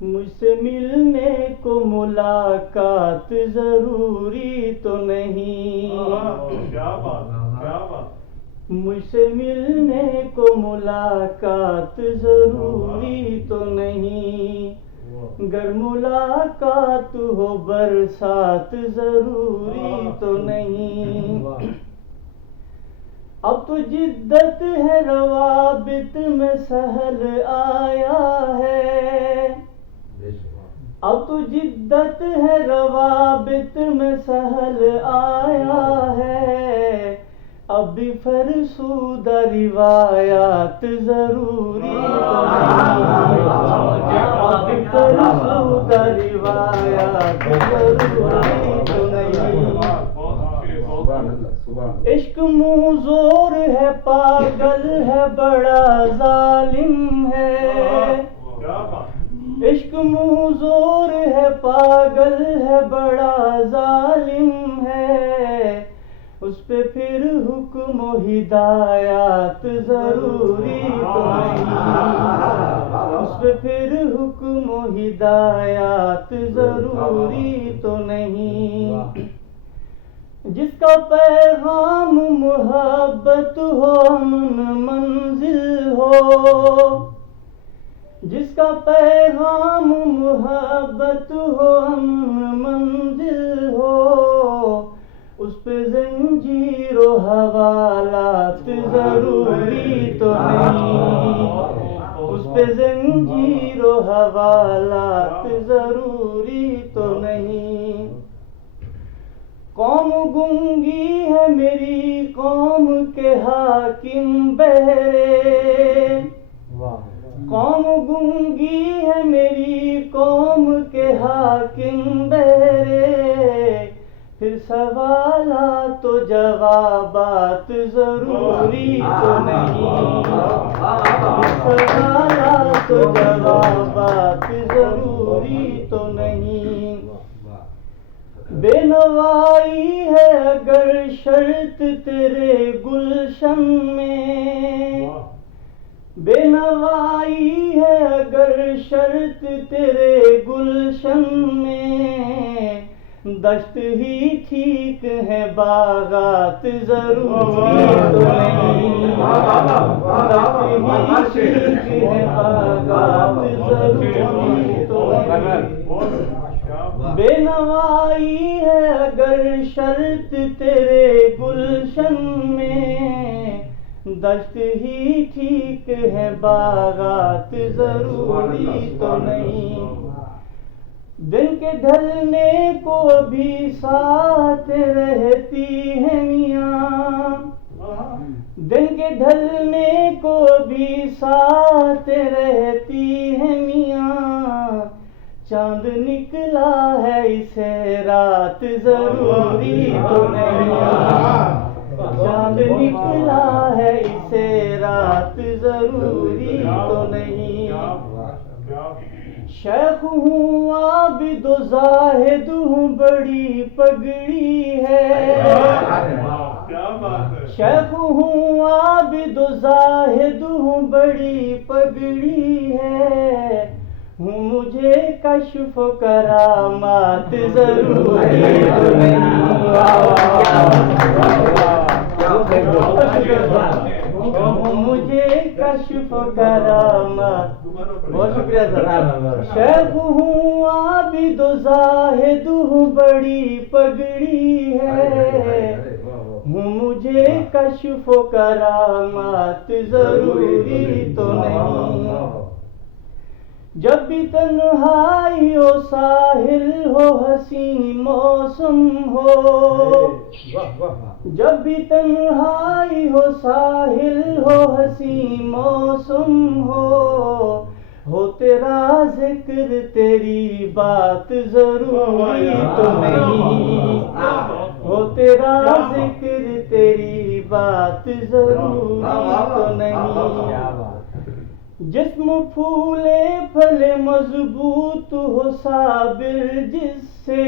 مجھ سے ملنے کو ملاقات ضروری تو نہیں، کیا بات کیا بات، مجھ سے ملنے کو ملاقات ضروری تو نہیں، گر ملاقات ہو برسات ضروری تو نہیں، اب تو جدت ہے روابط میں سہل آیا ہے، اب تو جدت ہے روابط میں سہل آیا ہے، اب بھی فرسودہ روایات ضروری تو نہیں، اب بھی فرسودہ روایات ضروری تو نہیں، عشق منہ زور ہے پاگل ہے بڑا ظالم ہے، عشق منہ زور ہے پاگل ہے بڑا ظالم ہے، اس پہ پھر حکم و ہدایات ضروری تو نہیں، اس پہ پھر حکم و ہدایات ضروری تو نہیں، جس کا پیغام محبت ہو امن منزل ہو، جس کا پیغام محبت ہو امن منزل ہو، اس پہ زنجیر و حوالات ضروری تو نہیں، اس پہ زنجیر و حوالات ضروری تو نہیں، قوم گنگی ہے میری قوم کے حاکم بہرے، قوم گنگی ہے میری قوم کے حاکم بہرے، پھر سوالات و جوابات ضروری تو نہیں، پھر سوالات و جوابات ضروری تو نہیں، بے نوائی ہے اگر شرط تیرے گلشن میں، بے نوائی ہے اگر شرط تیرے گلشن میں، دشت ہی ٹھیک ہے باغات ضروری تو نہیں، دشت ہی ٹھیک ہے باغات ضروری تو نہیں، بے نوائی ہے اگر شرط تیرے گلشن میں، دشت ہی ٹھیک ہے باغات ضروری تو نہیں، دن کے ڈھلنے کو بھی ساتھ رہتی ہے میاں، دن کے ڈھلنے کو بھی ساتھ رہتی ہے میاں، چاند نکلا ہے اسے رات ضروری تو نہیں، چاند نکلا ہے اسے رات ضروری تو نہیں، شیخ ہوں عابد و زاہد ہوں بڑی پگڑی ہے، شیخ ہوں عابد و زاہد ہوں بڑی پگڑی ہے، ہوں مجھے کشف و کرامات ضروری تو نہیں، مجھے کشف و کرامات، بہت شکریہ سر، شیخ ہوں عابد و زاہد ہوں بڑی پگڑی ہے، ہوں مجھے کشف و کرامات ضروری تو نہیں، جب بھی تنہائی ہو ساحل ہو حسین موسم ہو، جب بھی تنہائی ہو ساحل ہو حسین موسم ہو تیرا ذکر تیری بات ضروری تو نہیں، ہو تیرا ذکر تیری بات ضروری تو نہیں، جسم پھولے پھلے مضبوط ہو صابر جس سے،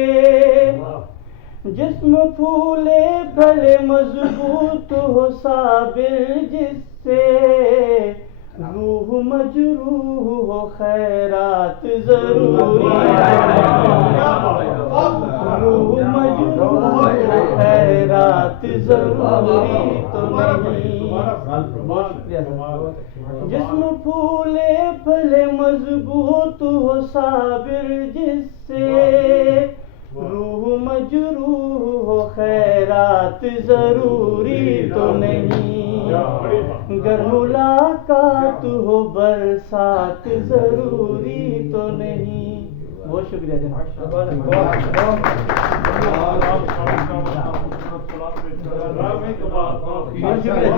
جسم پھولے پھلے مضبوط ہو صابر جس سے، روح مجروح ہو خیرات ضروری روح مجروح ہو خیرات ضروری تو نہیں جسم پھولے پھلے مضبوط ہو صابر جس سے روح مجروح ہو خیرات ضروری تو نہیں گر ملاقات ہو برسات ضروری تو نہیں. بہت شکریہ جناب. بہت شکریہ.